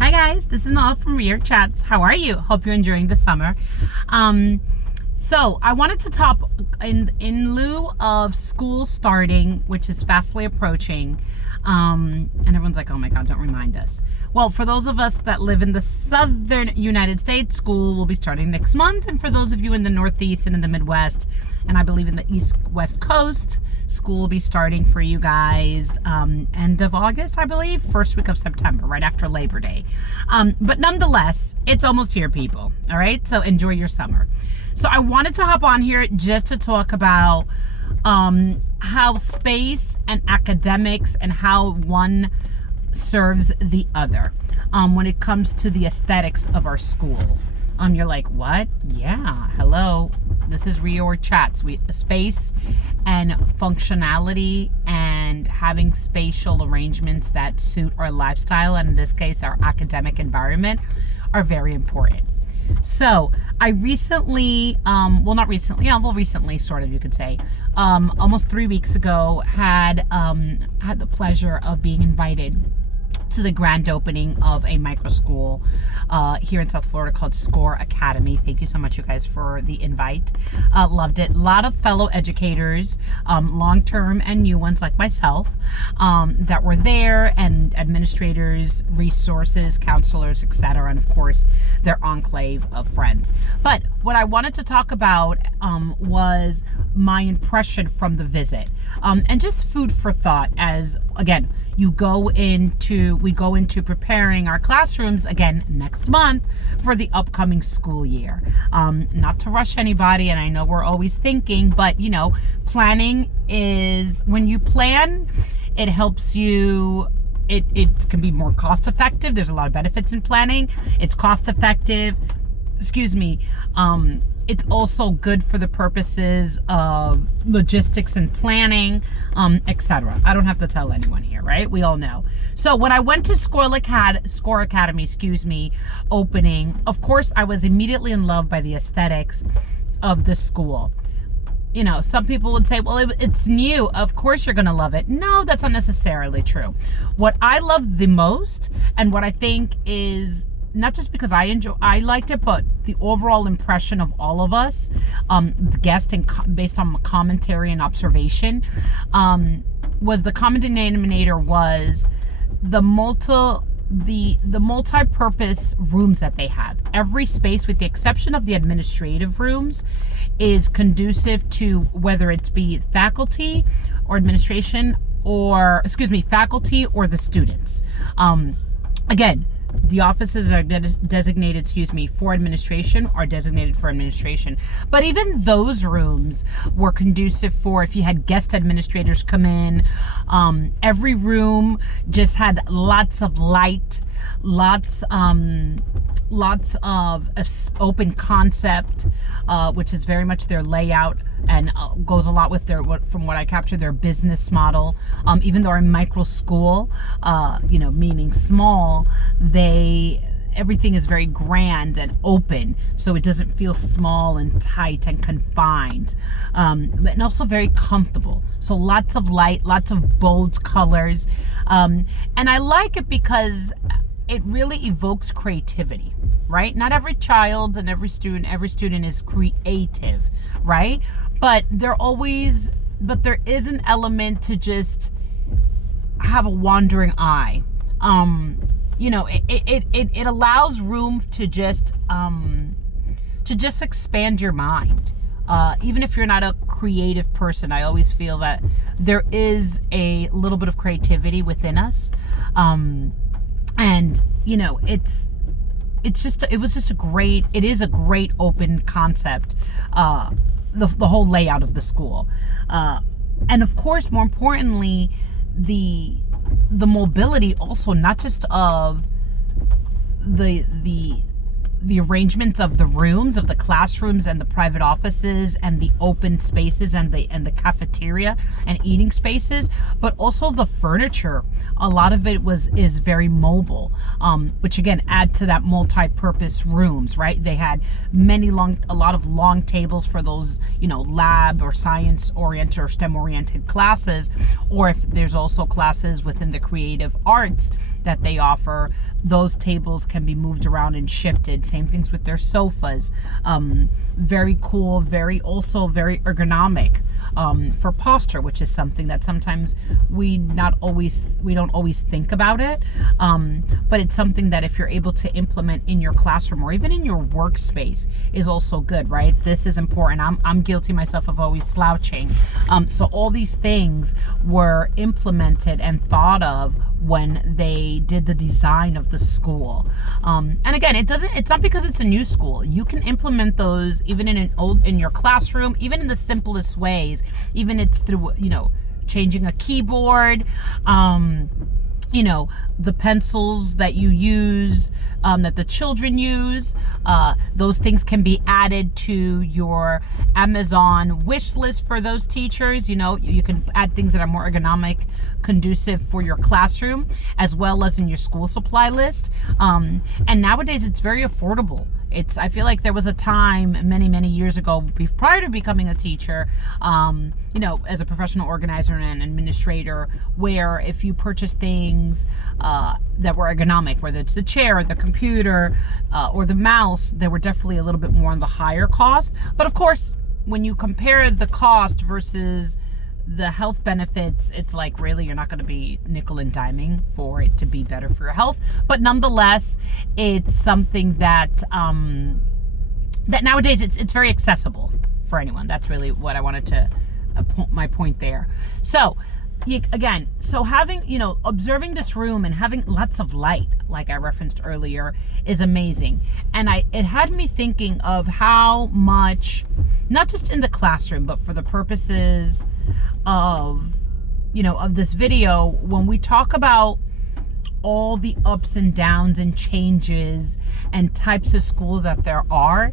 Hi guys, this is Noah from Rear Chats. How are you? Hope you're enjoying the summer. So I wanted to talk in lieu of school starting, which is fastly approaching. And everyone's like, oh my God, don't remind us. Well, for those of us that live in the southern United States, school will be starting next month. And for those of you in the Northeast and in the Midwest, and I believe in the West Coast, school will be starting for you guys end of August, I believe, first week of September, right after Labor Day. But nonetheless, it's almost here, people. All right, so enjoy your summer. So I wanted to hop on here just to talk about how space and academics and how one serves the other when it comes to the aesthetics of our schools. You're like, what? Yeah, hello. This is Reorg Chats. Space and functionality and having spatial arrangements that suit our lifestyle, and in this case, our academic environment, are very important. So I recently, recently, sort of, you could say, almost 3 weeks ago, had the pleasure of being invited to the grand opening of a micro school here in South Florida called SCORE Academy. Thank you so much, you guys, for the invite. Loved it. A lot of fellow educators, long-term and new ones like myself, that were there, and administrators, resources, counselors, etc., and of course, their enclave of friends. But what I wanted to talk about was my impression from the visit, and just food for thought as, again, we go into preparing our classrooms again next month for the upcoming school year. Not to rush anybody, and I know we're always thinking, but planning is, when you plan, it helps you. It can be more cost effective. There's a lot of benefits in planning. It's cost effective. It's also good for the purposes of logistics and planning, etc. I don't have to tell anyone here, right? We all know. So when I went to SCORE Academy, opening, of course, I was immediately in love by the aesthetics of the school. Some people would say, well, it's new, of course you're going to love it. No, that's not necessarily true. What I love the most, and what I think is, not just because I liked it, but the overall impression of all of us, the guests, and based on commentary and observation, was the common denominator was the multi-purpose rooms that they have. Every space, with the exception of the administrative rooms, is conducive to whether it's be faculty or administration, or faculty or the students. Again, the offices are designated, for administration, are designated for administration. But even those rooms were conducive for if you had guest administrators come in. Every room just had lots of light, lots of open concept, which is very much their layout, and goes a lot with from what I captured, their business model. Even though our micro school, meaning small, everything is very grand and open, so it doesn't feel small and tight and confined, and also very comfortable. So lots of light, lots of bold colors, and I like it because it really evokes creativity, right? Not every child and every student is creative, right? But there is an element to just have a wandering eye. It allows room to just expand your mind. Even if you're not a creative person, I always feel that there is a little bit of creativity within us. And it is a great open concept, the whole layout of the school, and of course, more importantly, the mobility also, not just of the the arrangements of the rooms, of the classrooms and the private offices and the open spaces and the cafeteria and eating spaces, but also the furniture. A lot of it is very mobile, which again add to that multi-purpose rooms, right? They had a lot of long tables for those, lab or science oriented or STEM oriented classes, or if there's also classes within the creative arts that they offer, those tables can be moved around and shifted. Same things with their sofas. Very cool, very ergonomic for posture, which is something that sometimes we don't always think about it. But it's something that if you're able to implement in your classroom or even in your workspace is also good, right? This is important. I'm guilty myself of always slouching. So all these things were implemented and thought of when they did the design of the school. And again, it's not because it's a new school. You can implement those even in your classroom, even in the simplest ways. Even it's through, changing a keyboard, the pencils that you use, that the children use, those things can be added to your Amazon wish list for those teachers. You can add things that are more ergonomic, conducive for your classroom, as well as in your school supply list. And nowadays it's very affordable. I feel like there was a time many, many years ago, prior to becoming a teacher, as a professional organizer and administrator, where if you purchase things that were ergonomic, whether it's the chair or the computer or the mouse, they were definitely a little bit more on the higher cost. But of course, when you compare the cost versus the health benefits, it's like, really, you're not going to be nickel and diming for it to be better for your health. But nonetheless, it's something that that nowadays it's very accessible for anyone. That's really what I wanted to my point there. So again, having, observing this room and having lots of light, like I referenced earlier, is amazing. And it had me thinking of how much, not just in the classroom, but for the purposes of this video, when we talk about all the ups and downs and changes and types of school that there are,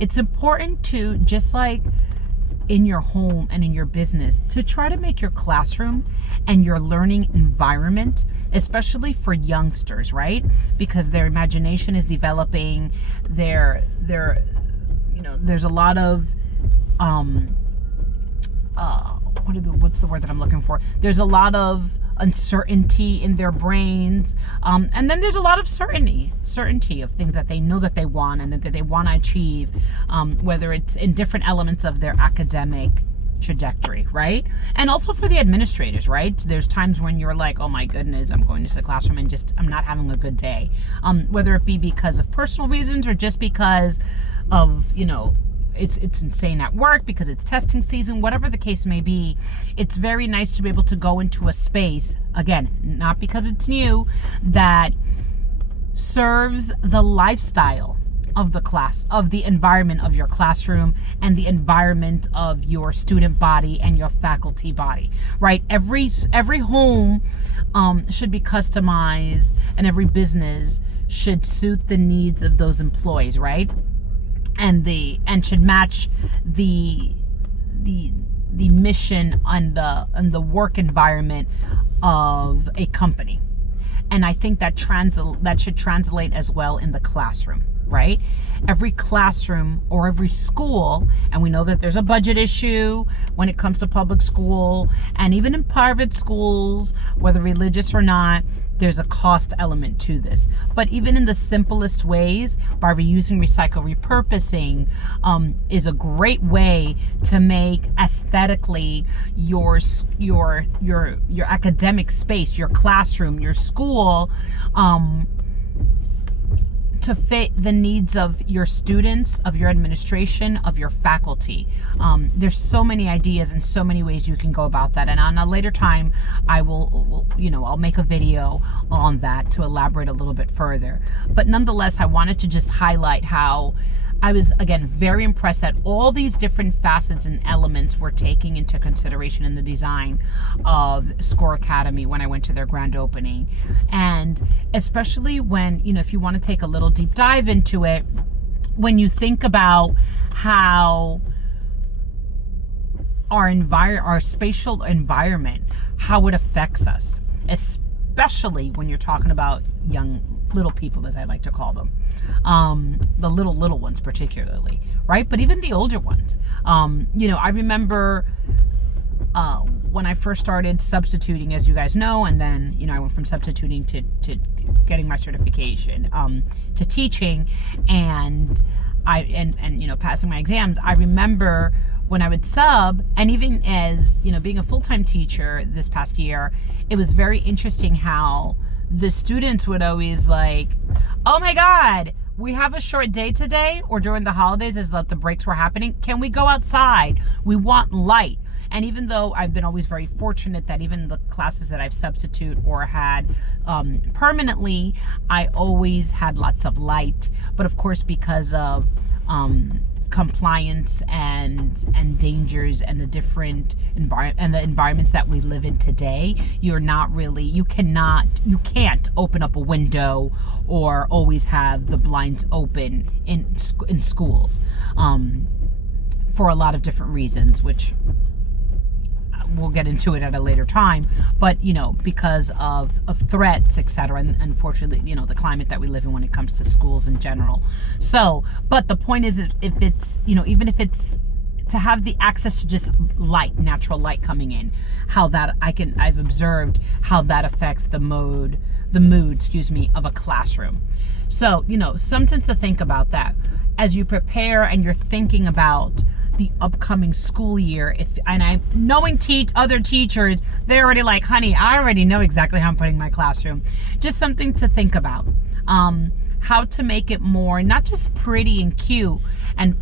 it's important to, just like in your home and in your business, to try to make your classroom and your learning environment, especially for youngsters, right? Because their imagination is developing. There's a lot of what's the word that I'm looking for? There's a lot of uncertainty in their brains, and then there's a lot of certainty of things that they know that they want and that they want to achieve, whether it's in different elements of their academic trajectory, right? And also for the administrators, right? There's times when you're like, oh my goodness, I'm going to the classroom and I'm not having a good day, whether it be because of personal reasons or just because of, it's insane at work, because it's testing season, whatever the case may be. It's very nice to be able to go into a space, again, not because it's new, that serves the lifestyle of the class, of the environment of your classroom and the environment of your student body and your faculty body, right? Every home should be customized, and every business should suit the needs of those employees, right? And should match the mission and the work environment of a company. And I think that should translate as well in the classroom, right? Every classroom or every school, and we know that there's a budget issue when it comes to public school, and even in private schools, whether religious or not, there's a cost element to this. But even in the simplest ways, by reusing, recycle, repurposing, is a great way to make aesthetically your academic space, your classroom, your school, to fit the needs of your students, of your administration, of your faculty. There's so many ideas and so many ways you can go about that. And on a later time, I'll make a video on that to elaborate a little bit further. But nonetheless, I wanted to just highlight how I was, again, very impressed that all these different facets and elements were taking into consideration in the design of SCORE Academy when I went to their grand opening. And especially when, if you want to take a little deep dive into it, when you think about how our spatial environment, how it affects us, especially when you're talking about young little people, as I like to call them, the little ones particularly, right? But even the older ones. I remember when I first started substituting, as you guys know, and then I went from substituting to getting my certification, to teaching, and passing my exams. I remember when I would sub, and even as, being a full-time teacher this past year, it was very interesting how the students would always like, oh my God, we have a short day today, or during the holidays as the breaks were happening, can we go outside? We want light. And even though I've been always very fortunate that even the classes that I've substitute or had permanently, I always had lots of light. But of course, because of compliance and dangers and the different environments that we live in today, you can't open up a window or always have the blinds open in schools for a lot of different reasons, which we'll get into it at a later time, but because of threats, etc., and unfortunately, the climate that we live in when it comes to schools in general. So, but the point is, if it's even if it's to have the access to just light, natural light coming in, I've observed how that affects the mood, of a classroom. So, something to think about that as you prepare and you're thinking about the upcoming school year. I'm knowing other teachers, they're already like, honey, I already know exactly how I'm putting my classroom. Just something to think about. How to make it more, not just pretty and cute,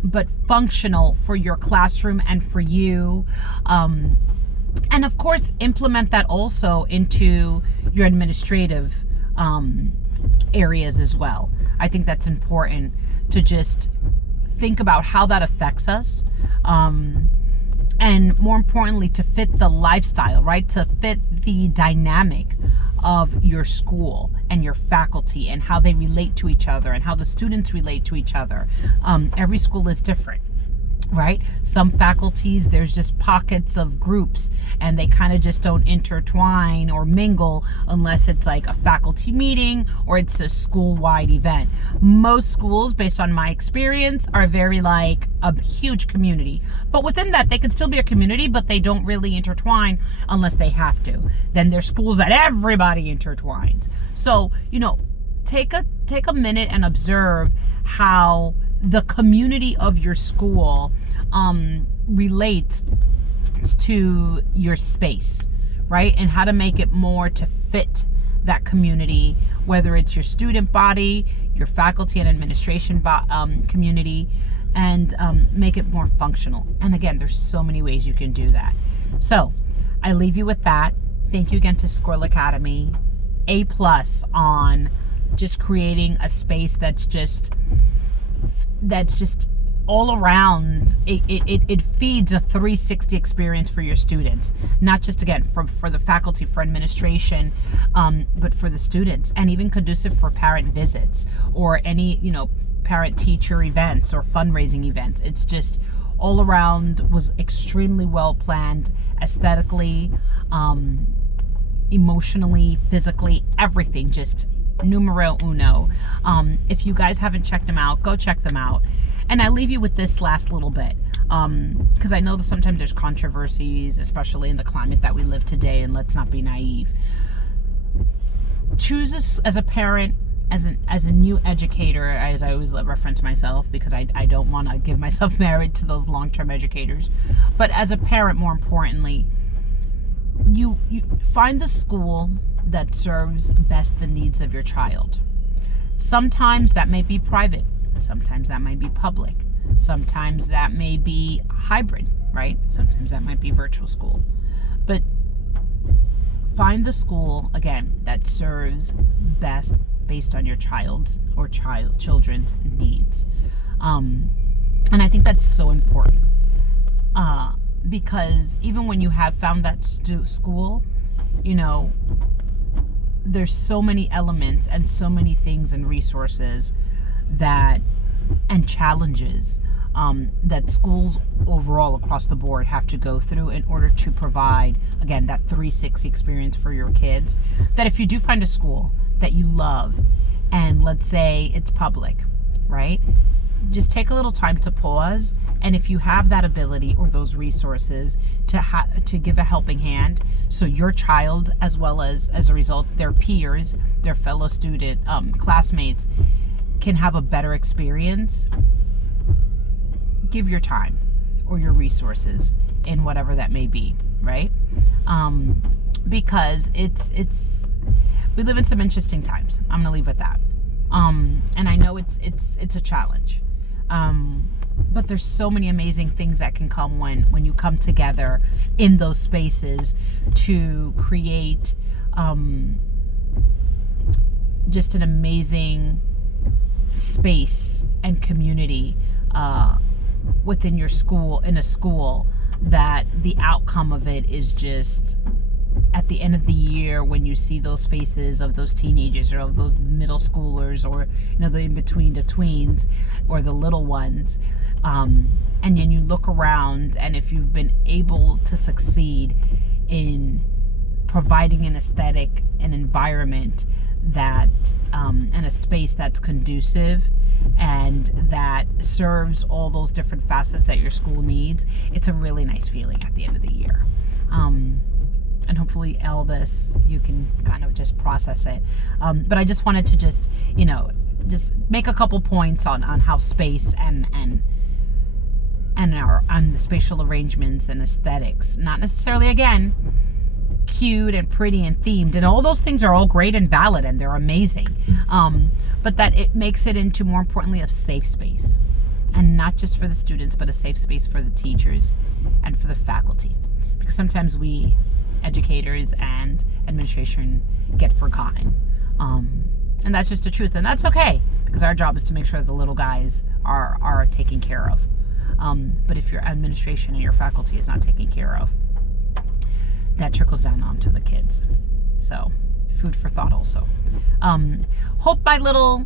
but functional for your classroom and for you. And of course, implement that also into your administrative areas as well. I think that's important to just think about how that affects us, and more importantly, to fit the lifestyle, right? To fit the dynamic of your school and your faculty and how they relate to each other and how the students relate to each other. Every school is different, right? Some faculties, there's just pockets of groups and they kind of just don't intertwine or mingle unless it's like a faculty meeting or it's a school-wide event. Most schools, based on my experience, are very like a huge community. But within that, they can still be a community, but they don't really intertwine unless they have to. Then there's schools that everybody intertwines. So, take a minute and observe how the community of your school relates to your space, right? And how to make it more to fit that community, whether it's your student body, your faculty and administration community, and make it more functional. And again, there's so many ways you can do that. So I leave you with that. Thank you again to Squirrel Academy. A+ on just creating a space that's just all around. It feeds a 360 experience for your students, not just again for the faculty, for administration, but for the students, and even conducive for parent visits or any parent teacher events or fundraising events. It's just all around was extremely well planned, aesthetically, emotionally, physically, everything just numero uno. If you guys haven't checked them out, go check them out. And I leave you with this last little bit, because I know that sometimes there's controversies, especially in the climate that we live today, and let's not be naive. Choose as a parent, as a new educator, as I always reference myself, because I don't want to give myself merit to those long-term educators, but as a parent, more importantly, you find the school that serves best the needs of your child. Sometimes that may be private. Sometimes that might be public. Sometimes that may be hybrid, right? Sometimes that might be virtual school. But find the school, again, that serves best based on your child's or children's needs. And I think that's so important. Because even when you have found that school, there's so many elements and so many things and resources that and challenges that schools overall across the board have to go through in order to provide, again, that 360 experience for your kids. That if you do find a school that you love, and let's say it's public, right? Just take a little time to pause, and if you have that ability or those resources to give a helping hand, so your child, as well as a result, their peers, their fellow student, classmates, can have a better experience, give your time or your resources in whatever that may be, right? Because we live in some interesting times. I'm gonna leave with that. And I know it's a challenge. But there's so many amazing things that can come when you come together in those spaces to create just an amazing space and community within your school, in a school, that the outcome of it is just, at the end of the year, when you see those faces of those teenagers or of those middle schoolers, or the in between, the tweens or the little ones, and then you look around, and if you've been able to succeed in providing an aesthetic, an environment that and a space that's conducive and that serves all those different facets that your school needs, it's a really nice feeling at the end of the year. And hopefully all this, you can kind of just process it. But I just wanted to just make a couple points on how space and the spatial arrangements and aesthetics, not necessarily, again, cute and pretty and themed, and all those things are all great and valid, and they're amazing. But that it makes it into, more importantly, a safe space. And not just for the students, but a safe space for the teachers and for the faculty. Because sometimes we, educators and administration, get forgotten. And that's just the truth. And that's okay, because our job is to make sure the little guys are taken care of. But if your administration and your faculty is not taken care of, that trickles down onto the kids. So, food for thought also. Hope my little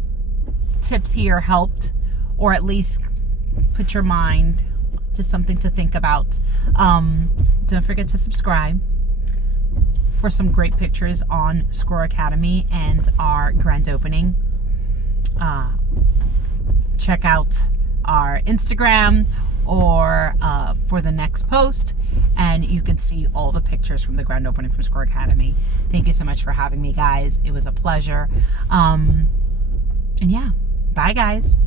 tips here helped, or at least put your mind to something to think about. Don't forget to subscribe for some great pictures on Score Academy and our grand opening. Check out our Instagram or for the next post, and you can see all the pictures from the grand opening from Score Academy. Thank you so much for having me, guys. It was a pleasure. And yeah, bye, guys.